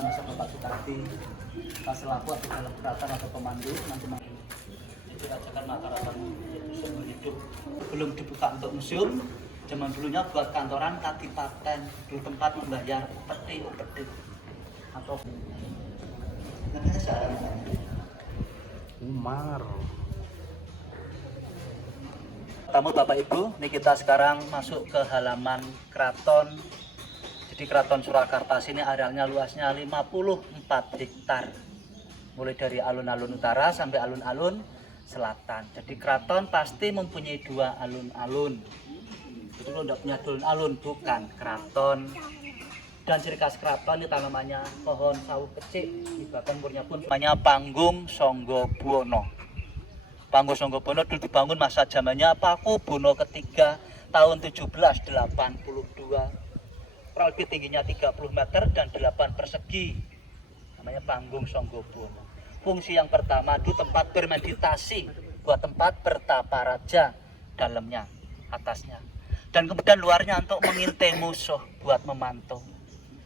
nama saya Bapak Sutardi, selaku atau dalam keraton atau pemandu nanti dirajakan Mataram seumur hidup. Belum dibuka untuk museum, zaman dulunya buat kantoran kadipaten, dulu tempat membayar upeti atau namanya siapa namanya? Umar. Tamu Bapak Ibu, ini kita sekarang masuk ke halaman keraton. Jadi keraton Surakarta sini arealnya luasnya 54 hektar. Mulai dari alun-alun utara sampai alun-alun selatan. Jadi keraton pasti mempunyai dua alun-alun. Itu kalau tidak punya alun-alun bukan keraton. Dan ciri khas keraton ini tanamannya pohon sawu kecil. Bahkan umurnya pun namanya Panggung Sanggabuana. Panggung Sanggabuana dulu dibangun masa zamannya Pakubono ketiga tahun 1782. Kurang lebih tingginya 30 meter dan 8 persegi. Namanya Panggung Sanggabuana. Fungsi yang pertama itu tempat bermeditasi, buat tempat bertapa raja, dalamnya, atasnya. Dan kemudian luarnya untuk mengintai musuh, buat memantau.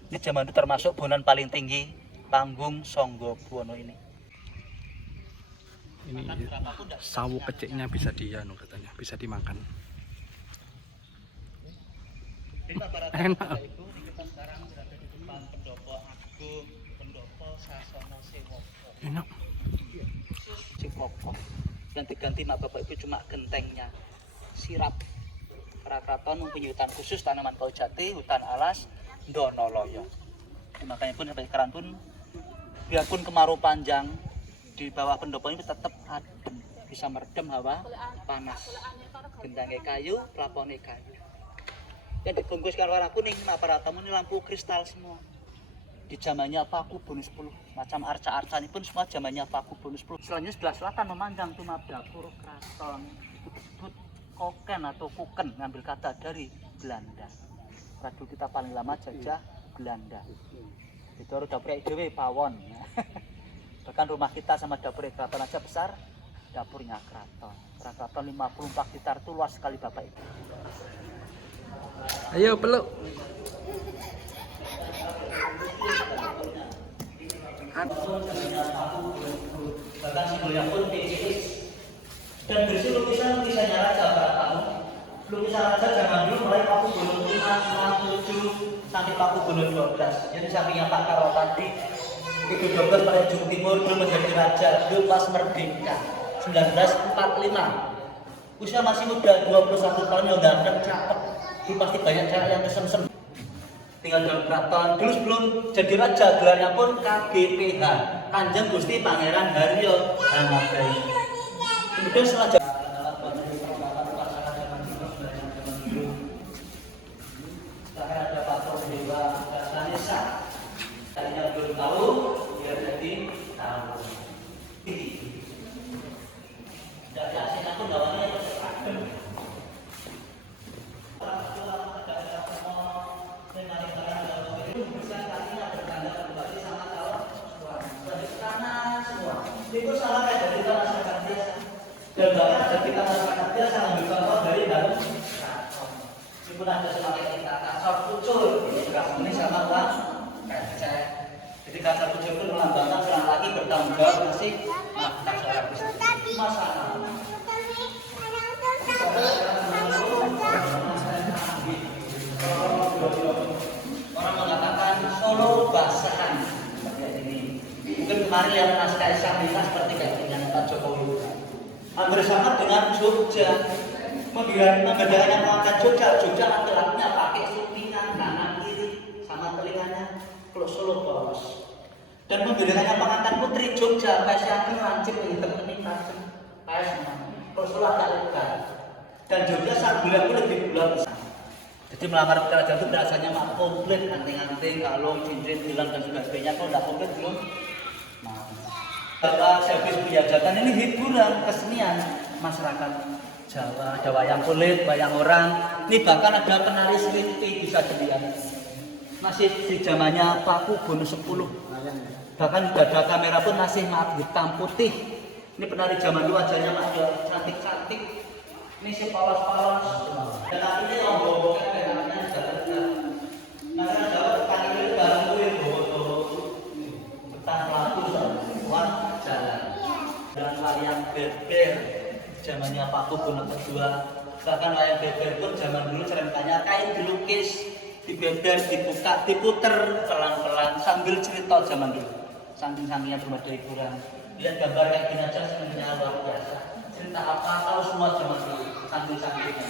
Ini zaman itu termasuk bangunan paling tinggi Panggung Sanggabuana ini. Ini sawu kecilnya bisa katanya, bisa dimakan. Enak. Kita sekarang berada di depan Pendopo Agung, Pendopo Sasono Sewoko. Enak. Cikoko. Yang diganti mak Bapak Ibu cuma gentengnya. Sirap. Keraton mempunyai hutan khusus tanaman kayu jati, hutan alas, Donoloyo. Makanya pun sampai sekarang pun biarpun kemarau panjang di bawah pendopo ini tetap adem, bisa meredam hawa panas. Gentengnya kayu, plafone kayu. Yang dibungkuskan warna kuning, para tamu ini lampu kristal semua. Di zamannya Pakubono 10, macam arca-arca ini pun semua zamannya Pakubono 10. Selanjutnya sebelah selatan memanjang tuh dapur keraton. Disebut koken atau kuken, ngambil kata dari Belanda. Dulu kita paling lama jajah Belanda. Itu harus dapur dewe pawon. Bahkan rumah kita sama dapur keraton aja besar, dapurnya keraton. Keraton 54 hektar itu luas sekali Bapak Ibu. Ayo peluk. Bahkan simbolnya pun PCS. Dan berisi lukisan-lukisannya raja para tamu. Lukisan raja zaman dulu mulai Pakubono 5, 6, 7 sampai Pakubono 12. Jadi sampingnya Pak Karo tadi itu 12 pada Ujung Timur belum menjadi raja, dulu pas merdeka 1945. Usia masih muda 21 tahun yang ganteng cakep. Dulu pasti banyak cewek yang kesem-sem. Tinggal dalam keraton. Dulu sebelum jadi raja gelarnya pun KGPH, Kanjeng Gusti Pangeran Haryo Hamagari. Kemudian setelah ada patung dewa Ganesha. Tadinya belum tahu, dia jadi tahu. Dari aslinya pun dawannya itu adem. Itu salah dari kita masyarakat biasa. Dan bahkan ada kita masyarakat biasa ambil contoh dari dalam keraton. Meskipun ada semakin kita kasar pucul, ini sama uang receh. Jadi kasar pucul itu melambangkan seorang lagi bertanggung jawab masih nafkah seorang istri. Masalah. Orang mengatakan Solo basahan seperti ini. Mungkin kemarin yang naskah Islamina seperti kayak dengan Pak Jokowi. Hampir sama dengan Jogja. Membedakannya mengangkat Jogja laki-lakinya pakai supingan kanan kiri sama telinganya Solo polos. Dan membedakannya pengantin putri Jogja pasnya rancip hitam kening tajam. Pasnya Solo agak lebar. Dan Jogja saat bulan pun lebih bulan besar. Jadi melamar kerajaan itu biasanya mak komplit, anting-anting, kalung, cincin, gelang dan sebagainya. Kalau tidak komplit belum mau. Bapak servis penjajakan ini hiburan, kesenian masyarakat Jawa. Ada wayang kulit, wayang orang. Ini bahkan ada penari selinti bisa dilihat. Masih di zamannya Pakubono 10. Bahkan ada kamera pun masih maaf hitam putih. Ini penari zaman dulu wajahnya masih cantik-cantik. Ini si polos-polos. Dan akhirnya yang bawa-bawa namanya jalan. Masyarakat Jawa petani itu barang kulit bawa-bawa. zamannya Paku Buwono II. Bahkan wayang beber pun zaman dulu ceritanya kain dilukis, dibeber, dibuka, diputer pelan-pelan sambil cerita zaman dulu. Saking-sakingnya berbagai hiburan. Lihat gambar kayak gini aja senangnya luar biasa. Cerita apa tahu semua zaman dulu, saking-sakingnya.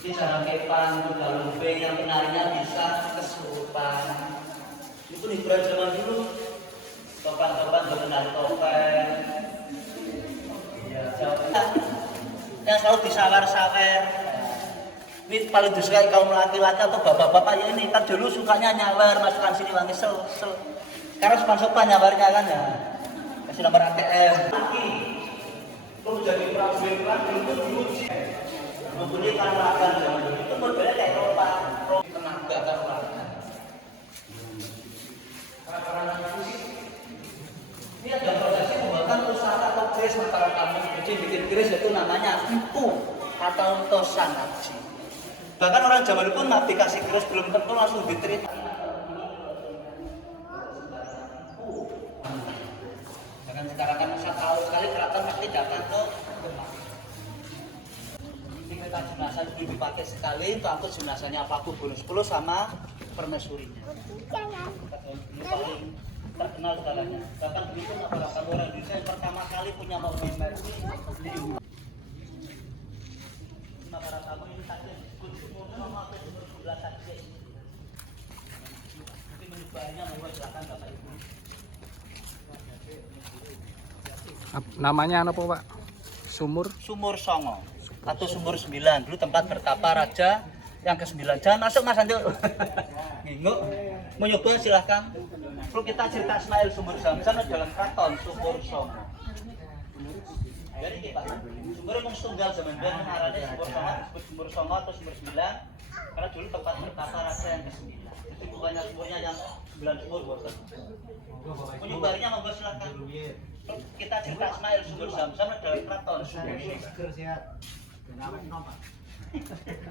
Ini jarang kepan, kuda lumping yang penarinya bisa kesurupan. Itu hiburan zaman dulu. Topan-topan menari topeng. Ya, yang selalu disawer-sawer. Ini paling disukai kaum laki-laki atau bapak-bapak ya ini. Kan dulu sukanya nyawer, masukkan sini wangi sel. Karena sopan nyawarnya kan ya. Kasih nomor ATM. Itu jadi prajurit itu diuji. Mempunyai kanuragan zaman dulu. Itu berbeda kayak ropa tenaga kanuragan. Ini ada prosesnya membuatkan usaha atau keris antara kamu bikin keris itu namanya empu atau tosan aji. Bahkan orang zaman dulu pun dikasih keris belum tentu langsung diterima. Bahkan sekarang kan tahu sekali keraton pasti datang ke ini kereta jenazah dulu dipakai sekali untuk angkut jenazahnya Paku Buwono X sama permaisurinya. Paling terkenal segalanya. Bahkan begitu masyarakat orang Indonesia yang pertama kali punya monumen di para tamu ini saja kunjung sama ke sebelah saja. Mungkin menyebarnya mohon silakan Bapak Ibu. Namanya apa Pak? Sumur Songo atau Sumur 9. Dulu tempat bertapa raja yang ke-9. Jangan masuk Mas Andil. Nginguk. Mau nyoba silahkan. Perlu kita cerita Ismail Sumur Zam-Zam dalam keraton Sumur Songo. Jadi Pak, sumur memang setunggal zaman dulu arahnya Sumur Songo disebut Sumur Songo atau Sumur 9 karena dulu tempat bertapa raja yang ke-9. Jadi bukannya sumurnya yang 9 sumur boten. Menyebarnya monggo silahkan. Kita cerita Ismail Sumur Zam-Zam dalam keraton Sumur Songo.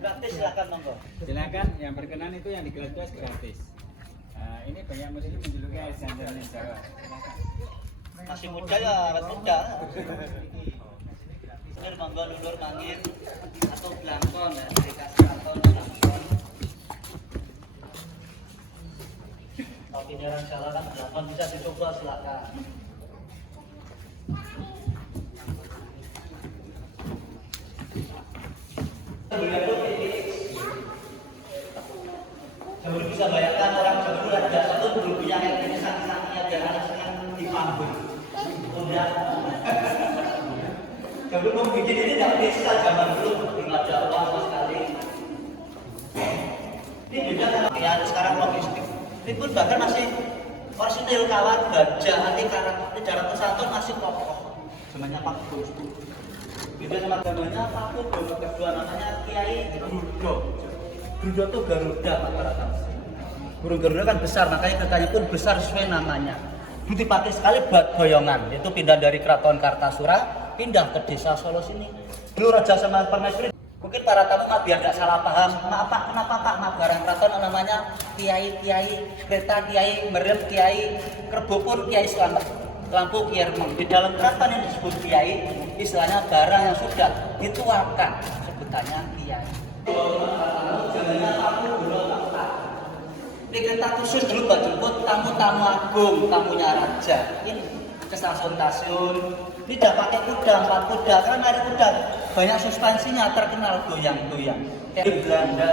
Gratis silakan monggo. Silakan, yang berkenan itu yang digelas gratis. Ini banyak musisi menjuluki air jantan Jawa. Masih muda ya, awet muda. Ini monggo lulur mangin atau blangkon ya, dikasih atau blangkon. Tapi jarang salah kan blangkon bisa dicoba silakan. Jangan bisa bayangkan orang Jawa dulu ada satu berubahnya kayak gini saking-sakingnya biar anak-anak di panggung. Udah. Jawa dulu mau bikin ini nggak bisa zaman dulu nggak ada uang sama sekali. Ini beda dengan ya sekarang logistik. Ini pun bahkan masih orisinil kawat baja anti karat 301 masih kokoh. Zamannya Paku Buwono. Beda sama zamannya Paku Buwono kedua namanya Kiai Brudo. Brudo itu Garuda rata-rata. Burung Garuda kan besar, makanya keretanya pun besar sesuai namanya. Dulu dipakai sekali buat boyongan, itu pindah dari Keraton Kartasura, pindah ke desa Solo sini. Dulu Raja sama Permaisuri, mungkin para tamu biar tidak salah paham. Maaf Pak, kenapa Pak barang keraton namanya Kiai, kereta Kiai, Merem Kiai, Kerbo pun Kiai Selamat, lampu Kiai Remeng. Di dalam keraton yang disebut Kiai, istilahnya barang yang sudah dituakan, sebutannya Kiai. Jangannya Paku Buwono II. Ini kereta khusus dulu buat jemput tamu-tamu agung, tamunya raja. Ini ke stasiun. Ini udah pakai kuda, 4 kuda. Karena ada kuda banyak suspensinya, terkenal goyang-goyang. Kayak di Belanda.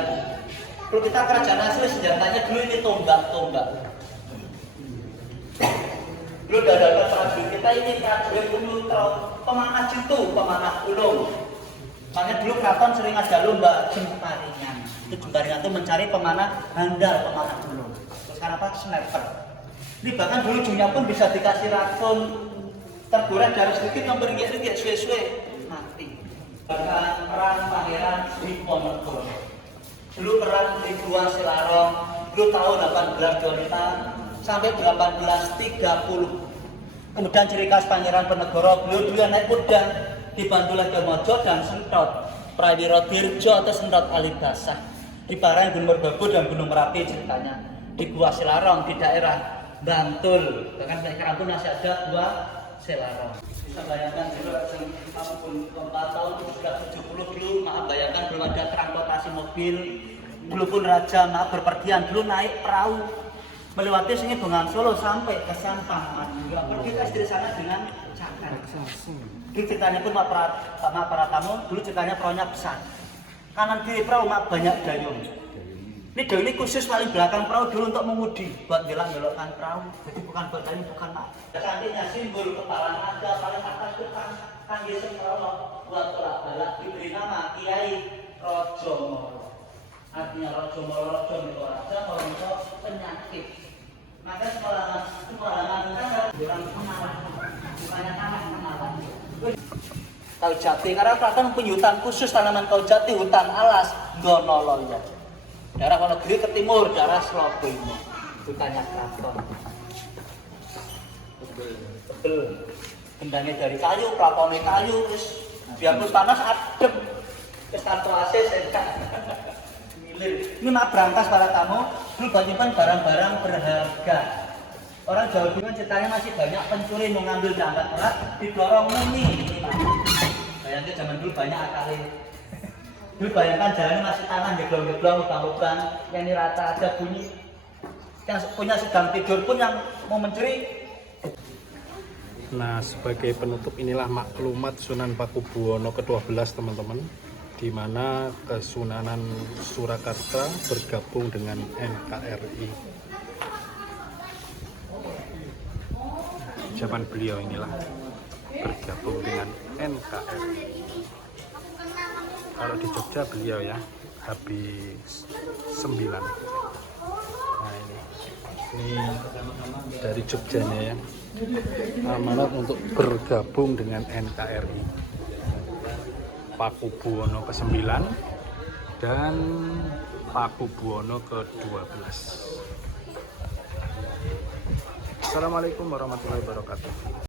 Kalau kita kerajaan asli senjatanya dulu ini tombak-tombak. Dulu udah ada prajurit kita ini prajurit dulu pemanah jitu, pemanah ulung. Makanya dulu keraton sering ada lomba jemparingan. Itu jemparingan itu mencari pemanah handal, pemanah ulung. Terus sekarang apa? Sniper. Ini bahkan dulu ujungnya pun bisa dikasih racun, tergores dari sedikit yang beringit-ringit, suwe-suwe mati. Bahkan perang Pangeran Diponegoro. Dulu perang di Gua Selarong, dulu tahun 1825 sampai 1830. Kemudian ciri khas Pangeran Penegoro, beliau dulu naik kuda, dibantu Legomojo dan Sentot, Prawiro Dirjo atau Sentot Alibasah. Di Parang Gunung Merbabu dan Gunung Merapi ceritanya. Di Gua Selarong di daerah Bantul, bahkan sekarang pun masih ada Gua Selarong. Bisa bayangkan dulu, ampun, 4 tahun sudah 70 dulu, maaf bayangkan belum ada transportasi mobil, dulu pun raja maaf berpergian, dulu naik perahu melewati Sungai Bengawan Solo sampai ke Sampang Madura. Pergi ke istri sana dengan cakar. Dulu ceritanya pun para tamu, dulu ceritanya perahunya besar. Kanan kiri perahu maaf banyak dayung. Ini dayung ini khusus paling belakang perahu dulu untuk mengemudi, buat belok-belokkan perahu. Jadi bukan buat dayung, bukan mak. Cantiknya simbol kepala naga paling atas itu kan Yesemrono buat tolak balak diberi nama Kiai Rojo Moro. Artinya Rojo Moro itu raja, Moro itu penyakit. Maka sembarangan kan orang pengalah, bukannya tanah pengalah. Kayu jati, karena Klaten punya hutan khusus tanaman kayu jati, hutan alas Gonololya. Daerah Wonogiri ke timur, daerah Sloboimo, hutannya Kraton. Tebel, gendangnya dari kayu, plafonnya kayu, biarpun panas adem, terus tanpa AC sehat. Ini mak berangkas para tamu, dulu banyakkan barang-barang berharga. Orang Jawa dulu ceritanya masih banyak pencuri mau ngambil jangkat berat, didorong muni. Bayangkan zaman dulu banyak akalin. Dulu bayangkan jalannya masih tangan, jeglong-jeglong, lubang-lubang, yang ini rata ada bunyi. Yang punya sedang tidur pun yang mau mencuri. Nah, sebagai penutup inilah maklumat Sunan Pakubuwono ke-12 teman-teman, di mana Kesunanan Surakarta bergabung dengan NKRI. Zaman beliau inilah bergabung dengan NKRI. Kalau di Jogja beliau ya habis 9. Nah ini dari Jogjanya ya, amanat untuk bergabung dengan NKRI. Pakubuwono ke-9 dan Pakubuwono ke-12. Assalamualaikum warahmatullahi wabarakatuh.